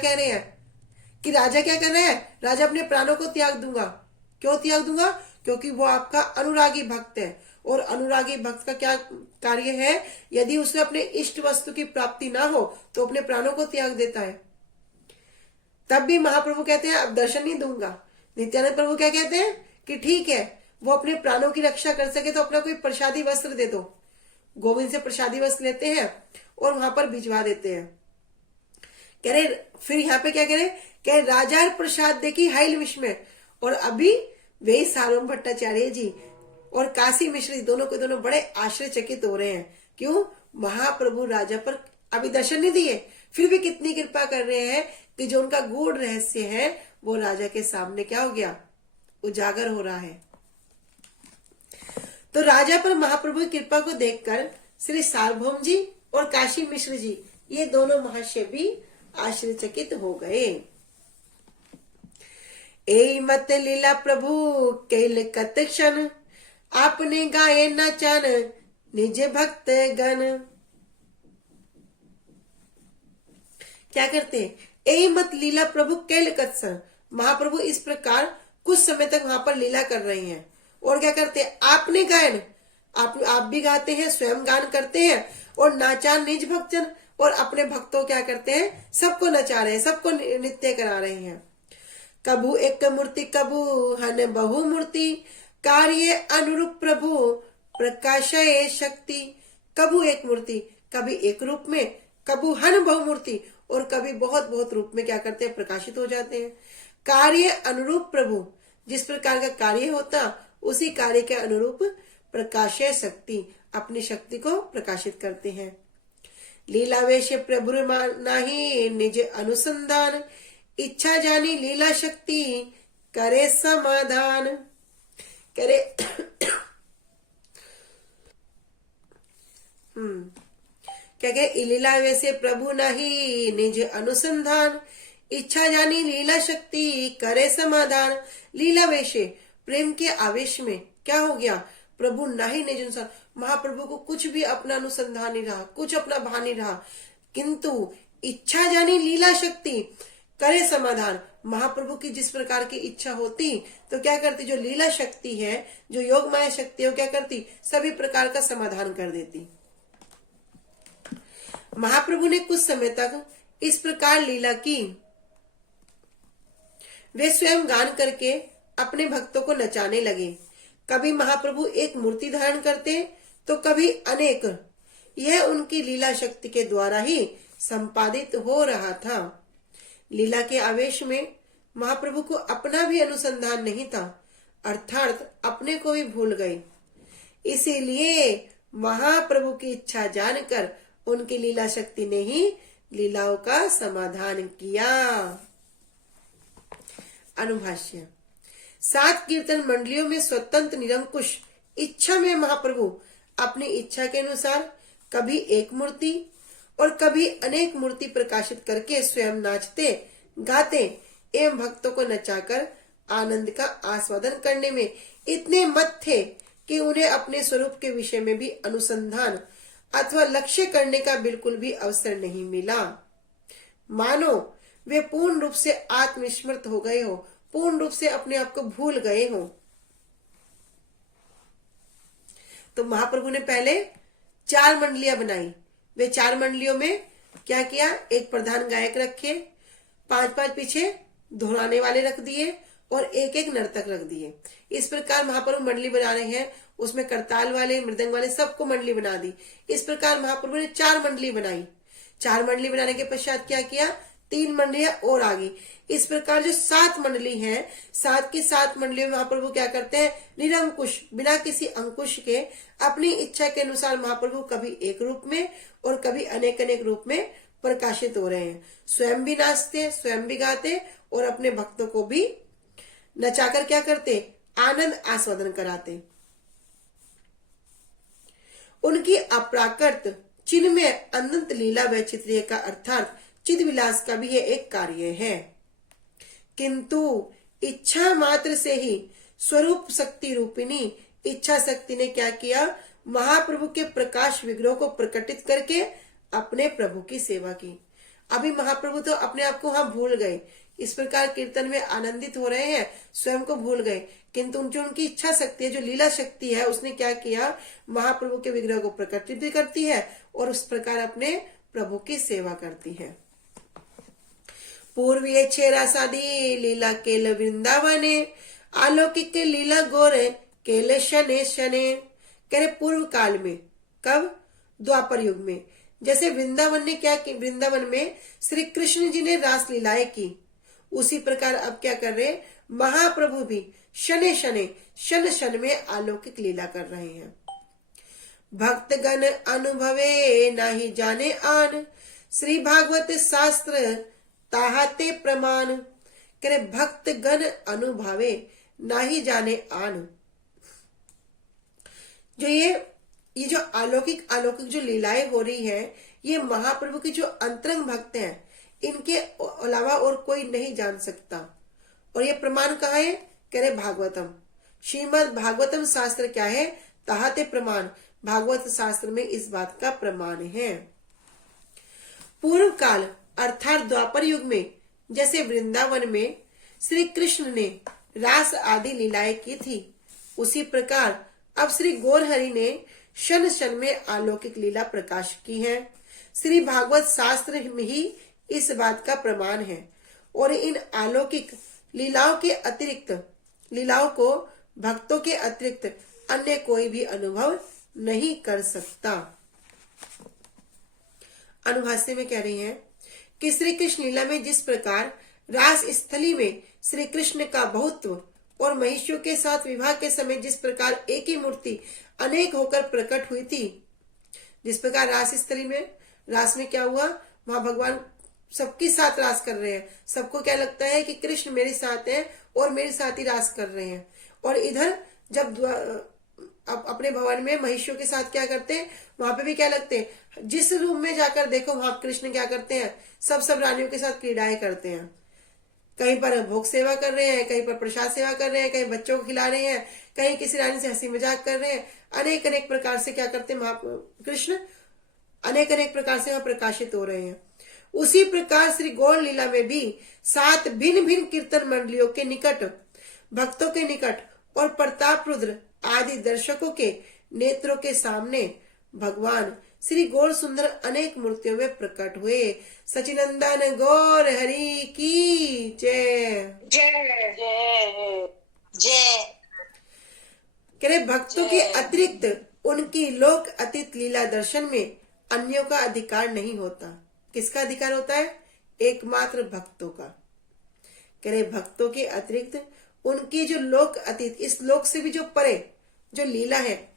कह रहे हैं कि राजा क्या कर रहा है, राजा अपने प्राणों को त्याग दूंगा। क्यों त्याग दूंगा? क्योंकि वो आपका अनुरागी भक्त है, और अनुरागी भक्त का क्या कार्य है, यदि उसे अपने इष्ट वस्तु की प्राप्ति ना हो तो अपने प्राणों को त्याग देता है। तब भी महाप्रभु कहते हैं अब दर्शन नहीं दूंगा। नित्यानंद प्रभु क्या कहते हैं कि ठीक है, वो अपने प्राणों की रक्षा कर सके तो अपना कोई प्रसादी वस्त्र दे दो। गोविंद से प्रसादी वस्त्र लेते हैं और वहां पर भिजवा देते हैं। कह रहे फिर यहाँ पे क्या कह रहे, कह राजा प्रसाद देखी हाइल विस्मय। और अभी वे सार्वभौम भट्टाचार्य जी और काशी मिश्र जी दोनों के दोनों बड़े आश्चर्यचकित हो रहे हैं। क्यों? महाप्रभु राजा पर अभी दर्शन नहीं दिए, फिर भी कितनी कृपा कर रहे हैं कि जो उनका गूढ़ रहस्य है वो राजा के सामने क्या हो गया, उजागर हो रहा है। तो राजा पर महाप्रभु की कृपा को देखकर श्री सार्वभौम जी और काशी मिश्र जी ये दोनों महाशय भी आश्चर्यचकित हो गए। ए मत लीला प्रभु कैल कत क्षण, आपने गाये न चान निज भक्त गण। क्या करते हैं? ए मत लीला प्रभु कैल कत क्षण, महाप्रभु इस प्रकार कुछ समय तक वहां पर लीला कर रहे हैं। और क्या करते हैं? आपने गायन, आप भी गाते हैं, स्वयं गान करते हैं, और नाचान निज भक्तजन, और अपने भक्तों क्या करते हैं, सबको नचा रहे हैं, सबको नृत्य करा रहे हैं। कबू एक मूर्ति कबू हन बहु मूर्ति, कार्य अनुरूप प्रभु प्रकाशय शक्ति। कबू एक मूर्ति, कभी एक रूप में, कबू हन बहुमूर्ति, और कभी बहुत बहुत रूप में क्या करते हैं, प्रकाशित हो जाते हैं। कार्य अनुरूप प्रभु, जिस प्रकार का कार्य होता उसी कार्य के अनुरूप प्रकाशय शक्ति, अपनी शक्ति को प्रकाशित करते हैं। लीलावेश प्रभु नाही निज अनुसंधान, इच्छा जानी लीला शक्ति करे समाधान। करे क्या कहे, लीलावेश प्रभु नाही निज अनुसंधान, इच्छा जानी लीला शक्ति करे समाधान। लीलावेश, प्रेम के आवेश में क्या हो गया, प्रभु नहीं निज अनुसार, महाप्रभु को कुछ भी अपना अनुसंधान नहीं रहा, कुछ अपना भान नहीं रहा, किंतु इच्छा जानी लीला शक्ति करे समाधान। महाप्रभु की जिस प्रकार की इच्छा होती तो क्या करती, जो लीला शक्ति है, जो योग माया शक्ति है, वो क्या करती, सभी प्रकार का समाधान कर देती। महाप्रभु ने कुछ समय तक इस प्रकार लीला की। वे स्वयं गान करके अपने भक्तों को नचाने लगे। कभी महाप्रभु एक मूर्ति धारण करते तो कभी अनेक। यह उनकी लीला शक्ति के द्वारा ही संपादित हो रहा था। लीला के आवेश में महाप्रभु को अपना भी अनुसंधान नहीं था, अर्थात अपने को भी भूल गए। इसीलिए महाप्रभु की इच्छा जानकर उनकी लीला शक्ति ने ही लीलाओं का समाधान किया। अनुभाष्य। 7 कीर्तन मंडलियों में स्वतंत्र निरंकुश इच्छा में महाप्रभु अपनी इच्छा के अनुसार कभी एक मूर्ति और कभी अनेक मूर्ति प्रकाशित करके स्वयं नाचते गाते एवं भक्तों को नचाकर आनंद का आस्वादन करने में इतने मत थे कि उन्हें अपने स्वरूप के विषय में भी अनुसंधान अथवा लक्ष्य करने का बिल्कुल भी अवसर नहीं मिला। मानो वे पूर्ण रूप से आत्मविस्मृत हो गए हो, पूर्ण रूप से अपने आप को भूल गए हो। तो महाप्रभु ने पहले 4 मंडलियां बनाई। वे 4 मंडलियों में क्या किया, एक प्रधान गायक रखे, 5-5 पीछे दोहराने वाले रख दिए और एक नर्तक रख दिए। इस प्रकार महाप्रभु मंडली बना रहे हैं, उसमें करताल वाले, मृदंग वाले सबको मंडली बना दी। इस प्रकार महाप्रभु ने 4 मंडली बनाई। 4 मंडली बनाने के पश्चात क्या किया, 3 मंडलियां और आ गई। इस प्रकार जो 7 मंडली हैं, 7 की 7 मंडलियों में महाप्रभु क्या करते हैं, निरंकुश बिना किसी अंकुश के अपनी इच्छा के अनुसार महाप्रभु कभी एक रूप में और कभी अनेक अनेक रूप में प्रकाशित हो रहे हैं। स्वयं भी नाचते, स्वयं भी गाते और अपने भक्तों को भी नचाकर क्या करते, आनंद आस्वादन कराते। उनकी अप्राकृत चिन्मय अनंत लीला वैचित्र्य का अर्थात चिद विलास का भी यह एक कार्य है। किंतु इच्छा मात्र से ही स्वरूप शक्ति रूपिणी इच्छा शक्ति ने क्या किया, महाप्रभु के प्रकाश विग्रह को प्रकटित करके अपने प्रभु की सेवा की। अभी महाप्रभु तो अपने आप को वहां भूल गए, इस प्रकार कीर्तन में आनंदित हो रहे हैं, स्वयं को भूल गए, किंतु जो उनकी इच्छा शक्ति है, जो लीला शक्ति है, उसने क्या किया, महाप्रभु के विग्रह को प्रकटित भी करती है और उस प्रकार अपने प्रभु की सेवा करती है। पूर्वीय छेरा सादी लीला केल वृंदावने, अलौकिक लीला गोरे केल शने शने। कह रहे पूर्व काल में, कब, द्वापर युग में, जैसे वृंदावन ने क्या की, वृंदावन में श्री कृष्ण जी ने रास लीलाएं की, उसी प्रकार अब क्या कर रहे, महाप्रभु भी शने शने, शन शन में अलौकिक लीला कर रहे हैं। भक्तगण अनुभवे नाही जाने आन, श्री भागवत शास्त्र ताहाते प्रमाण। करे भक्तगण अनुभवे नाही जाने आन। जो ये जो अलौकिक अलौकिक जो लीलाएं हो रही है, ये महाप्रभु की जो अंतरंग भक्त हैं, इनके अलावा और कोई नहीं जान सकता। और ये प्रमाण कहाँ है, कह रहे भागवतम, श्रीमद् भागवतम शास्त्र क्या है, ताहाते प्रमाण, भागवत शास्त्र में इस बात का प्रमाण है। पूर्व काल अर्थात द्वापर युग में जैसे वृंदावन में श्री कृष्ण ने रास आदि लीलाएं की थी, उसी प्रकार अब श्री गौरहरि ने शन शन में अलौकिक लीला प्रकाश की है। श्री भागवत शास्त्र में ही इस बात का प्रमाण है और इन अलौकिक लीलाओं के अतिरिक्त, लीलाओं को भक्तों के अतिरिक्त अन्य कोई भी अनुभव नहीं कर सकता। अनुभाष्य में कह रही हैं कि श्री कृष्ण लीला में जिस प्रकार रास स्थली में श्री कृष्ण का बहुत्व और महिषियों के साथ विवाह के समय जिस प्रकार एक ही मूर्ति अनेक होकर प्रकट हुई थी, जिस प्रकार रास स्थली में, रास में क्या हुआ, वहां भगवान सबके साथ रास कर रहे हैं, सबको क्या लगता है कि कृष्ण मेरे साथ है और मेरे साथ ही रास कर रहे हैं। और इधर जब अपने भवन में महिषियों के साथ क्या करते हैं, वहां पे भी क्या लगते हैं, जिस रूम में जाकर देखो वहां कृष्ण क्या करते हैं, सब रानियों के साथ क्रीड़ाएं करते हैं। कहीं पर भोग सेवा कर रहे हैं, कहीं पर प्रसाद सेवा कर रहे हैं, कहीं बच्चों को खिला रहे हैं, कहीं किसी रानी से हंसी मजाक कर रहे हैं। अनेक अनेक प्रकार से क्या करते हैं कृष्ण, अनेक अनेक प्रकार से वहां प्रकाशित हो रहे हैं। उसी प्रकार श्री गौर लीला में भी 7 भिन्न भिन्न कीर्तन मंडलियों के निकट, भक्तों के निकट और प्रताप रुद्र आदि दर्शकों के नेत्रों के सामने भगवान श्री गौर सुंदर अनेक मूर्तियों में प्रकट हुए। सचिनंदन गौर हरि की जय जय जय जय। कह रहे भक्तों के अतिरिक्त उनकी लोक अतीत लीला दर्शन में अन्यों का अधिकार नहीं होता। किसका अधिकार होता है, एकमात्र भक्तों का। कह रहे भक्तों के अतिरिक्त उनकी जो लोक अतीत, इस लोक से भी जो परे जो लीला है,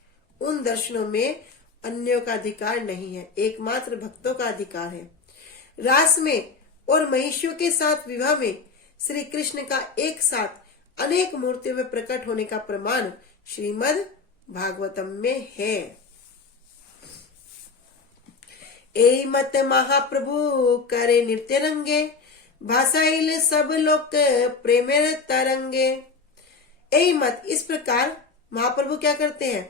उन दर्शनों में अन्यों का अधिकार नहीं है, एकमात्र भक्तों का अधिकार है। रास में और महिषियों के साथ विवाह में श्री कृष्ण का एक साथ अनेक मूर्तियों में प्रकट होने का प्रमाण श्रीमद् भागवतम में है। ए मत महाप्रभु करे नृत्य रंगे, भाषाइल सब लोक प्रेमेर तरंगे। ए मत, इस प्रकार महाप्रभु क्या करते हैं,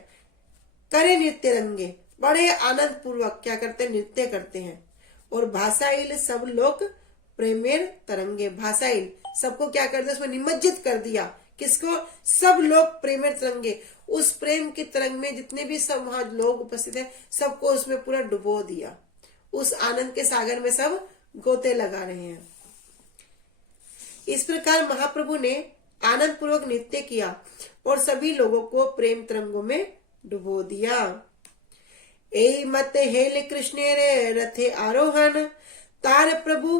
करे नृत्य रंगे, बड़े आनंद पूर्वक क्या करते हैं, नृत्य करते हैं। और भाषाइल सब लोग प्रेमेर तरंगे, भाषाइल सबको क्या कर दिया, उसमें निमज्जित कर दिया। किसको, सब लोग प्रेमेर तरंगे, उस प्रेम की तरंग में जितने भी सब वहां लोग उपस्थित हैं, सबको उसमें पूरा डुबो दिया। उस आनंद के सागर में सब गोते लगा रहे हैं। इस प्रकार महाप्रभु ने आनंद पूर्वक नृत्य किया और सभी लोगों को प्रेम तरंगों में डुबो दिया। ए मत हेल कृष्ण रे रथे आरोहण, तार प्रभु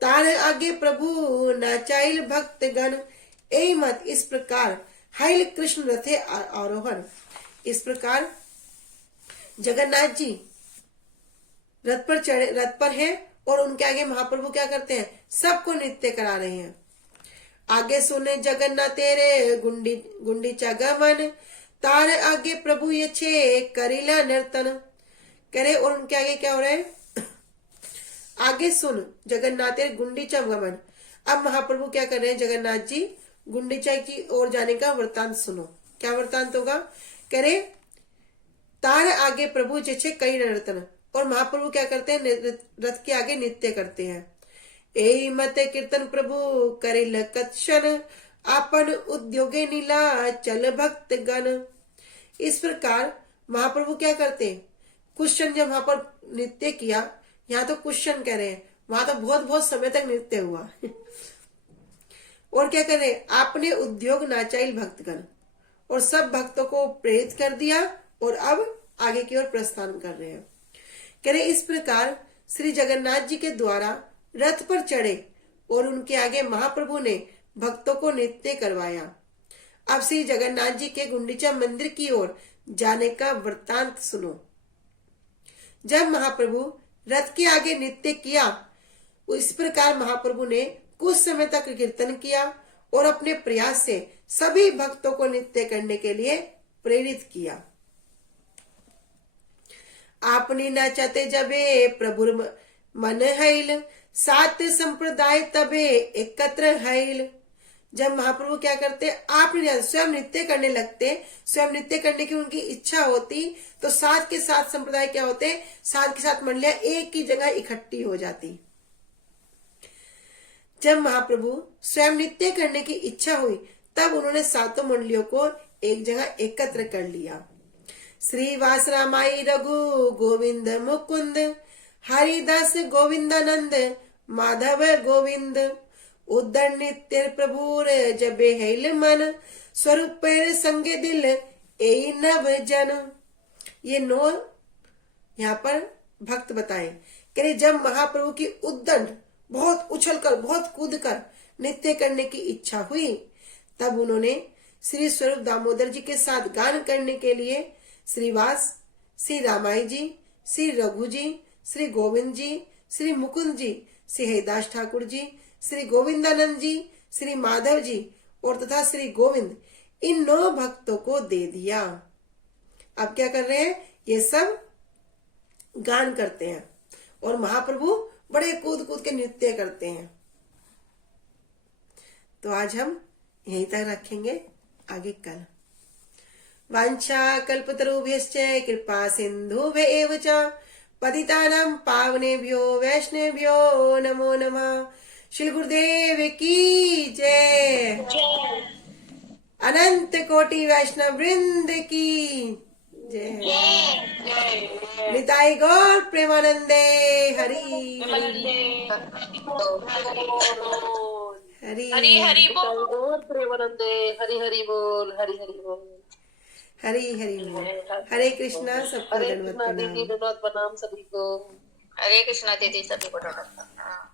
तार आगे प्रभु नाचाइल भक्त गण। ए मत, इस प्रकार हेल कृष्ण रथे आरोहण, इस प्रकार जगन्नाथ जी रथ पर हैं और उनके आगे महाप्रभु क्या करते हैं, सबको नृत्य करा रहे हैं। आगे सुने जगन्नाथ तेरे गुंडीचा गमन, तार आगे प्रभु ये छे करीला नर्तन। करे और उनके आगे क्या हो रहा है, आगे सुन जगन्नाथ तेरे गुंडीचा गमन। अब महाप्रभु क्या कर रहे हैं, जगन्नाथ जी गुंडीचा की ओर जाने का वृतांत सुनो। क्या वृतांत होगा, करे तार आगे प्रभु जे छे करीला नर्तन, और महाप्रभु क्या करते हैं, रथ के आगे नृत्य करते हैं। ए मत कीर्तन प्रभु करे लकत्शन, आपन उद्योगे नीला चल भक्त गण। इस प्रकार महाप्रभु क्या करते हैं, कुछ क्षण जब वहां पर नृत्य किया, यहाँ तो कुछ क्षण कह रहे हैं, वहां तो बहुत बहुत समय तक नृत्य हुआ और क्या कर रहे, आपने उद्योग नाचाइल भक्तगण, और सब भक्तों को प्रेरित कर दिया और अब आगे की ओर प्रस्थान कर रहे हैं। कह रहे इस प्रकार श्री जगन्नाथ जी के द्वारा रथ पर चढ़े और उनके आगे महाप्रभु ने भक्तों को नृत्य करवाया। अब श्री जगन्नाथ जी के गुंडीचा मंदिर की ओर जाने का वृत्तांत सुनो। जब महाप्रभु रथ के आगे नृत्य किया, इस प्रकार महाप्रभु ने कुछ समय तक कीर्तन किया और अपने प्रयास से सभी भक्तों को नृत्य करने के लिए प्रेरित किया। आपनी नाचते जबे प्रभु मन हैल, सात संप्रदाय तबे एकत्र हैल। जब महाप्रभु क्या करते, आप स्वयं नृत्य करने लगते, स्वयं नृत्य करने की उनकी इच्छा होती, तो साथ के साथ संप्रदाय क्या होते, साथ के साथ मंडलियां एक ही जगह इकट्ठी हो जाती। जब महाप्रभु स्वयं नृत्य करने की इच्छा हुई, तब उन्होंने सातों मंडलियों को एक जगह एकत्र कर लिया। श्रीवास रामाई रघु गोविंद मुकुंद, हरिदास गोविंदानंद माधव गोविंद, उद्धर नित्य प्रभुर जबे हैल मन, स्वरूप संगे दिल ए नव जन। ये 9 यहाँ पर भक्त बताए। कह रहे जब महाप्रभु की उद्दंड बहुत उछलकर, बहुत कूदकर नृत्य करने की इच्छा हुई, तब उन्होंने श्री स्वरूप दामोदर जी के साथ गान करने के लिए श्रीवास, श्री रामाई जी, श्री रघु जी, श्री गोविंद जी, श्री मुकुंद जी, श्री हरिदास ठाकुर जी, श्री गोविंदानंद जी, श्री माधव जी और तथा श्री गोविंद, इन 9 भक्तों को दे दिया। अब क्या कर रहे हैं, ये सब गान करते हैं और महाप्रभु बड़े कूद कूद के नृत्य करते हैं। तो आज हम यहीं तक रखेंगे, आगे कल। वांछा कल्पतरुभ्यश्च कृपा सिन्धुभ्येव च पतितानां पावनेभ्यो वैष्णवेभ्यो नमो नमः। श्री गुरुदेव की जय। अनंत कोटि वैष्णव वृंद की जय। निताई गौर प्रेमानंदे हरि हरि हरि हरि बोल प्रेमानंदे, हरि हरि बोल, हरि हरि बोल, हरि हरि बोल। हरे कृष्णा, सबको हरे दंडवत कृष्णा प्रणाम। दीदी, दंडवत प्रणाम सभी को। हरे कृष्णा दीदी, सभी को प्रणाम।